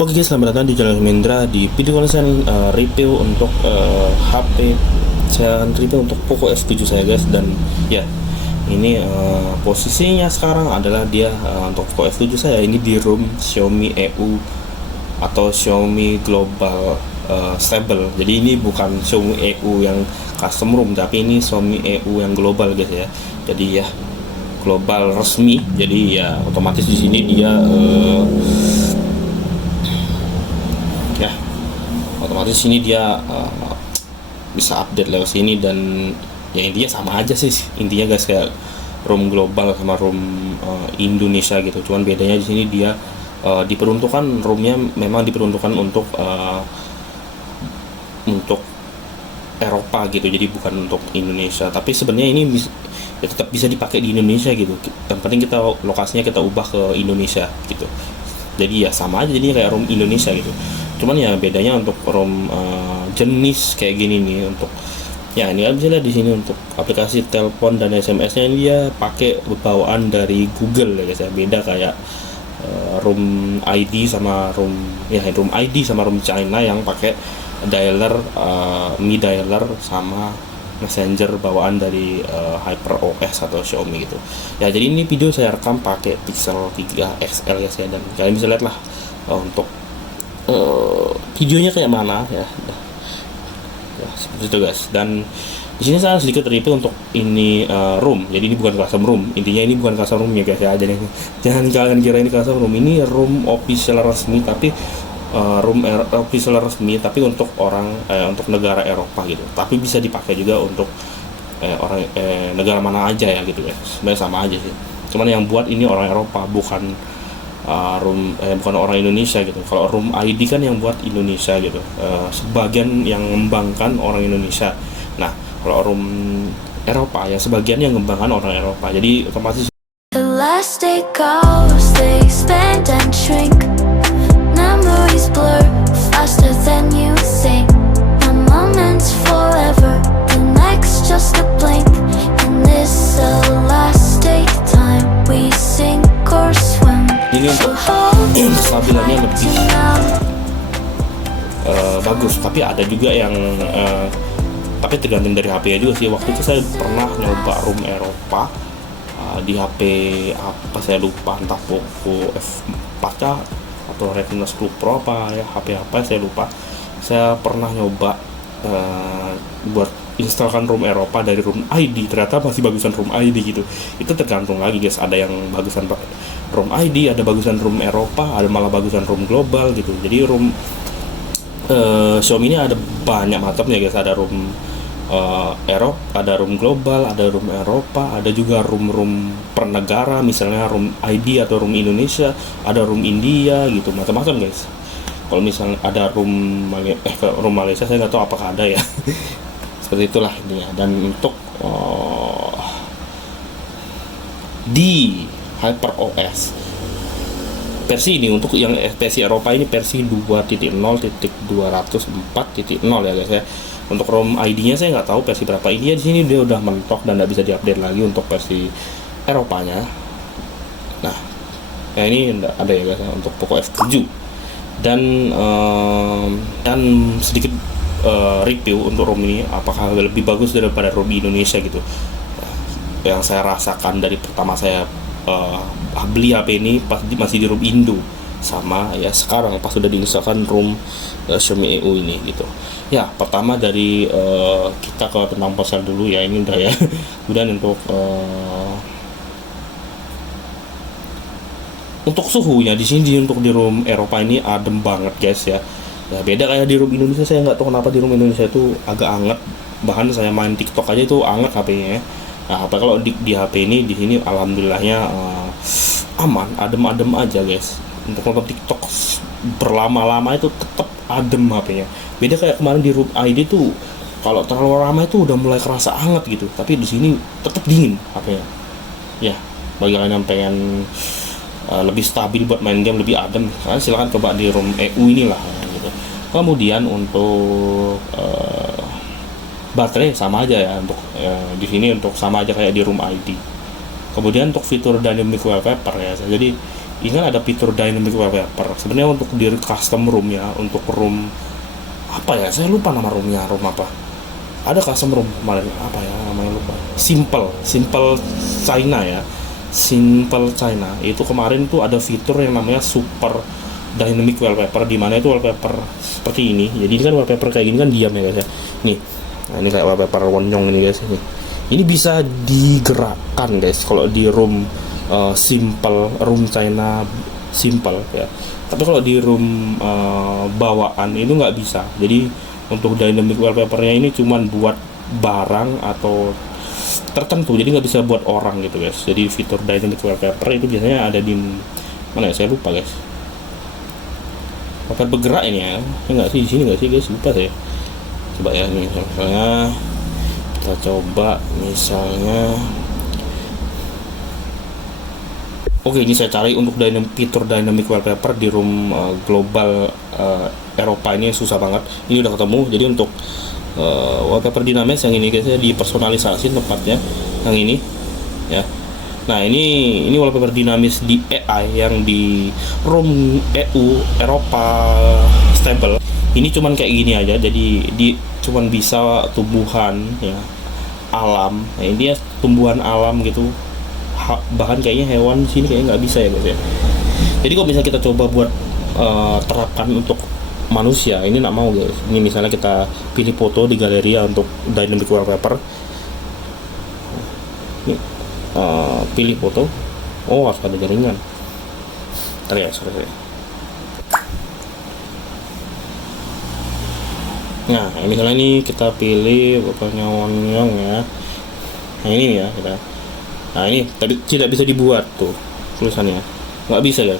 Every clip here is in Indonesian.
Oke guys, selamat datang di channel Mendra. Di video kali saya review untuk HP. Saya review untuk Poco F7 saya guys. Dan ya, ini posisinya sekarang adalah dia untuk Poco F7 saya ini di room Xiaomi EU atau Xiaomi Global Stable. Jadi ini bukan Xiaomi EU yang custom room, tapi ini Xiaomi EU yang global guys ya. Jadi ya global resmi. Jadi ya otomatis di sini dia otomatis sini dia bisa update lewat sini. Dan ya intinya sama aja sih intinya guys, kayak room global sama room Indonesia gitu. Cuman bedanya di sini dia diperuntukkan roomnya memang diperuntukkan untuk Eropa gitu, jadi bukan untuk Indonesia. Tapi sebenarnya ini ya tetap bisa dipakai di Indonesia gitu. Yang penting kita lokasinya kita ubah ke Indonesia gitu. Jadi ya sama aja, jadi kayak room Indonesia gitu. Cuman ya bedanya untuk ROM jenis kayak gini nih, untuk ya ini kan bisa lihat di sini untuk aplikasi telepon dan SMS-nya ini dia pakai bawaan dari Google ya guys ya. Beda kayak ROM ID sama ROM ID sama ROM China yang pakai dialer Mi dialer sama Messenger bawaan dari HyperOS atau Xiaomi gitu. Ya jadi ini video saya rekam pakai Pixel 3 XL ya saya, dan kalian bisa lihat lah untuk videonya kayak mana ya seperti itu guys. Dan di sini saya sedikit review untuk ini room. Jadi ini bukan custom room, intinya ini bukan custom room ya guys ya. Jadi jangan kalian kira ini custom room, ini room official resmi, tapi room official resmi tapi untuk orang untuk negara Eropa gitu. Tapi bisa dipakai juga untuk orang negara mana aja ya gitu guys. Sebenarnya sama aja sih, cuman yang buat ini orang Eropa, bukan bukan orang Indonesia gitu. Kalau room ID kan yang buat Indonesia gitu, sebagian yang mengembangkan orang Indonesia. Nah kalau room Eropa ya sebagian yang mengembangkan orang Eropa, jadi otomatis Elastic goes, they expand and shrink. Memories blur faster than you think. One moment's forever, the next just a blink. In this elastic time, we sink or swim. ini untuk kestabilannya lebih bagus. Tapi ada juga yang tapi tergantung dari HP nya juga sih. Waktu itu saya pernah nyoba room Eropa di HP apa saya lupa, entah Poco F4 atau Retina 10 Pro apa ya, HP apa saya lupa. Saya pernah nyoba buat instalkan room Eropa dari room ID, ternyata masih bagusan room ID gitu. Itu tergantung lagi guys, ada yang bagusan room ID, ada bagusan room Eropa, ada malah bagusan room global gitu. Jadi room Xiaomi ini ada banyak macamnya guys. Ada room Eropa, ada room global, ada room Eropa, ada juga room per negara, misalnya room ID atau room Indonesia, ada room India gitu, macam-macam guys. Kalau misalnya ada room Malaysia saya nggak tahu apakah ada ya. Seperti itulah intinya. Dan untuk di HyperOS versi ini, untuk yang versi Eropa ini versi 2.0.204.0 ya guys ya. Untuk ROM ID-nya saya nggak tahu versi berapa. Ini ya di sini dia udah mentok dan nggak bisa diupdate lagi untuk versi Eropanya. Nah, ya ini ada ya guys untuk Poco F7. Dan sedikit review untuk ROM ini, apakah lebih bagus daripada ROM Indonesia gitu. Yang saya rasakan dari pertama saya beli HP ini masih di room Indo, sama ya sekarang pas sudah diinstalkan room Xiaomi EU ini gitu. Ya pertama dari kita ke tentang ponsel dulu ya, ini udah ya. Kemudian untuk suhunya di sini untuk di room Eropa ini adem banget guys ya. Ya beda kayak di room Indonesia, saya nggak tahu kenapa di room Indonesia itu agak anget. Bahkan saya main TikTok aja itu anget HP-nya. Nah, apa kalau di HP ini di sini alhamdulillahnya aman, adem-adem aja guys. Untuk nonton TikTok berlama-lama itu tetap adem HP-nya. Beda kayak kemarin di room ID tuh, kalau terlalu lama itu udah mulai kerasa hangat gitu. Tapi di sini tetap dingin HP-nya. Ya, bagi kalian yang pengen lebih stabil buat main game, lebih adem, silahkan coba di room EU inilah gitu. Kemudian untuk baterai sama aja ya, untuk di sini untuk sama aja kayak di room ID. Kemudian untuk fitur dynamic wallpaper ya, jadi ini kan ada fitur dynamic wallpaper. Sebenarnya untuk di custom room ya, untuk room apa ya, saya lupa nama roomnya, room apa, ada custom room kemarin, apa ya namanya lupa, simple China ya, simple China itu kemarin tuh ada fitur yang namanya super dynamic wallpaper, di mana itu wallpaper seperti ini. Jadi ini kan wallpaper kayak gini kan diam ya guys ya, nih, nah ini kayak wallpaper wonyong ini guys, ini bisa digerakkan guys kalau di room simple, room China simple ya. Tapi kalau di room bawaan itu nggak bisa. Jadi untuk dynamic wallpapernya ini cuman buat barang atau tertentu, jadi nggak bisa buat orang gitu guys. Jadi fitur dynamic wallpaper itu biasanya ada di mana ya, saya lupa guys. Wallpaper bergerak ini ya, nggak sih di sini nggak sih guys, lupa saya. Coba ya, misalnya kita coba misalnya. Oke, ini saya cari untuk fitur dynamic wallpaper di room global Eropa ini susah banget. Ini udah ketemu. Jadi untuk wallpaper dinamis yang ini guys ya, dipersonalisasi tempatnya yang ini ya. Nah, ini wallpaper dinamis di AI yang di room EU Eropa stable. Ini cuman kayak gini aja. Jadi cuman bisa tumbuhan ya, alam. Nah, ini ya tumbuhan alam gitu. Bahkan kayaknya hewan sini kayaknya nggak bisa ya guys ya. Jadi kalau misalnya kita coba buat terapkan untuk manusia, ini nggak mau guys. Ini misalnya kita pilih foto di galeri untuk dynamic wallpaper. Ini pilih foto. Oh, harus ada jaringan. Ntar ya, sorry. Nah, misalnya ini kita pilih pokoknya wonyong ya. Nah ini ya kita. Nah ini tadi tidak bisa dibuat tuh tulisannya, nggak bisa guys.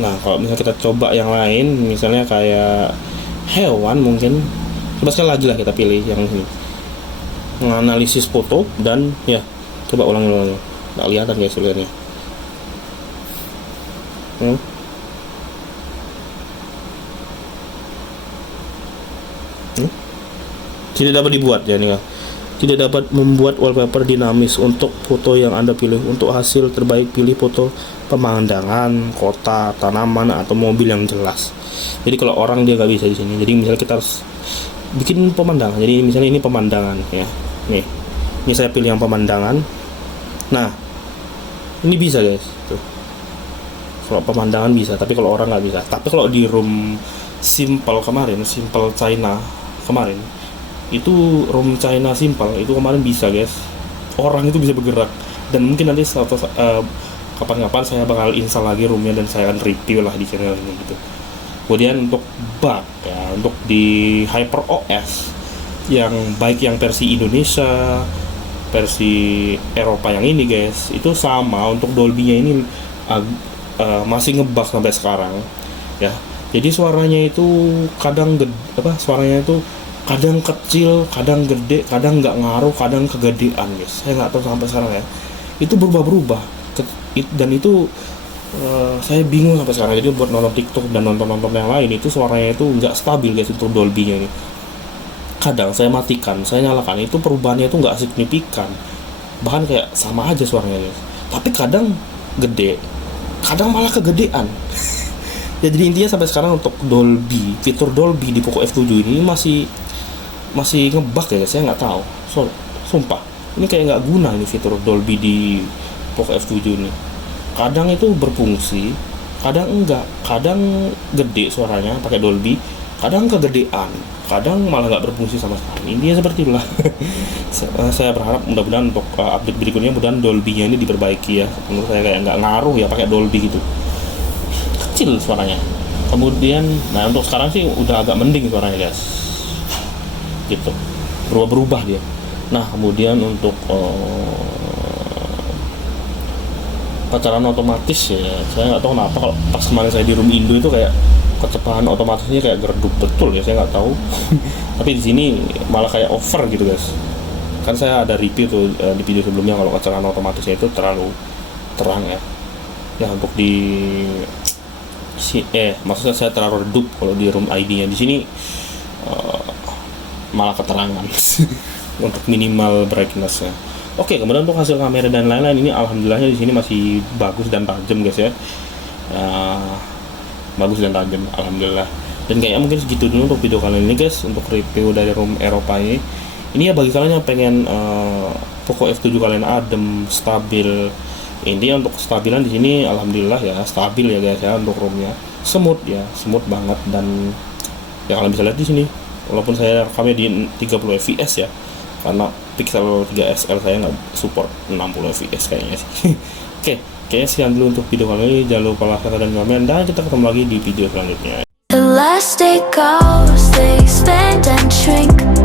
Nah kalau misalnya kita coba yang lain, misalnya kayak hewan mungkin, coba sekali lagi lah kita pilih yang ini, menganalisis foto dan ya coba ulangi, nggak kelihatan guys tulisannya. Tidak dapat dibuat ya nih ya. Tidak dapat membuat wallpaper dinamis untuk foto yang Anda pilih. Untuk hasil terbaik, pilih foto pemandangan, kota, tanaman, atau mobil yang jelas. Jadi kalau orang dia nggak bisa di sini. Jadi misalnya kita harus bikin pemandangan. Jadi misalnya ini pemandangan ya. Nih, ini saya pilih yang pemandangan. Nah, ini bisa guys. Tuh. Kalau pemandangan bisa, tapi kalau orang nggak bisa. Tapi kalau di room simple kemarin, simple China kemarin, itu room China simple itu kemarin bisa guys, orang itu bisa bergerak. Dan mungkin nanti kapan-kapan saya bakal install lagi roomnya dan saya akan review lah di channel ini gitu. Kemudian untuk bug ya, untuk di HyperOS yang baik yang versi Indonesia, versi Eropa yang ini guys, itu sama. Untuk Dolby-nya ini masih ngebug sampai sekarang ya. Jadi suaranya itu kadang suaranya itu kadang kecil, kadang gede, kadang nggak ngaruh, kadang kegedean guys. Saya nggak tahu sampai sekarang ya. Itu berubah-berubah. Dan itu saya bingung sampai sekarang. Jadi buat nonton TikTok dan nonton yang lain, itu suaranya itu nggak stabil guys untuk Dolby-nya ini. Kadang saya matikan, saya nyalakan, itu perubahannya itu nggak signifikan. Bahkan kayak sama aja suaranya guys. Tapi kadang gede, kadang malah kegedean. Ya jadi intinya sampai sekarang untuk Dolby, fitur Dolby di Poco F7 ini masih ngebug ya guys. Saya nggak tahu, sumpah ini kayak nggak guna ini fitur Dolby di Poco F7 ini. Kadang itu berfungsi, kadang enggak, kadang gede suaranya pakai Dolby, kadang kegedean, kadang malah nggak berfungsi sama sekali. Intinya seperti itulah. Saya berharap mudah-mudahan untuk update berikutnya mudah-mudahan Dolby-nya ini diperbaiki ya. Menurut saya kayak nggak ngaruh ya pakai Dolby gitu, kecil suaranya. Kemudian nah untuk sekarang sih udah agak mending suaranya guys gitu, berubah dia. Nah kemudian untuk pacaran otomatis ya, saya nggak tahu kenapa kalau pas kemarin saya di room Indo itu kayak kecepatan otomatisnya kayak geredup betul ya, saya nggak tahu. Tapi di sini malah kayak over gitu guys. Kan saya ada review tuh di video sebelumnya kalau pacaran otomatisnya itu terlalu terang ya. Ya untuk di maksudnya saya terlalu redup kalau di room ID-nya. Di sini malah keterangan untuk minimal brightness-nya. Oke, kemudian untuk hasil kamera dan lain-lain ini alhamdulillahnya di sini masih bagus dan tajam guys ya. bagus dan tajam, alhamdulillah. Dan kayaknya mungkin segitu dulu untuk video kali ini guys, untuk review dari room Eropa ini. Ini ya bagi kalian yang pengen Poco F7 kalian adem, stabil. Ini untuk kestabilan di sini alhamdulillah ya stabil ya guys ya, untuk roomnya smooth ya, smooth banget. Dan ya kalian bisa lihat di sini, walaupun saya rekamnya di 30 fps ya, karena Pixel 3 XL saya nggak support 60 fps kayaknya sih. Oke, kayaknya sekian dulu untuk video kali ini. Jangan lupa like dan komen, dan kita ketemu lagi di video selanjutnya. Elastic goes, they expand and shrink.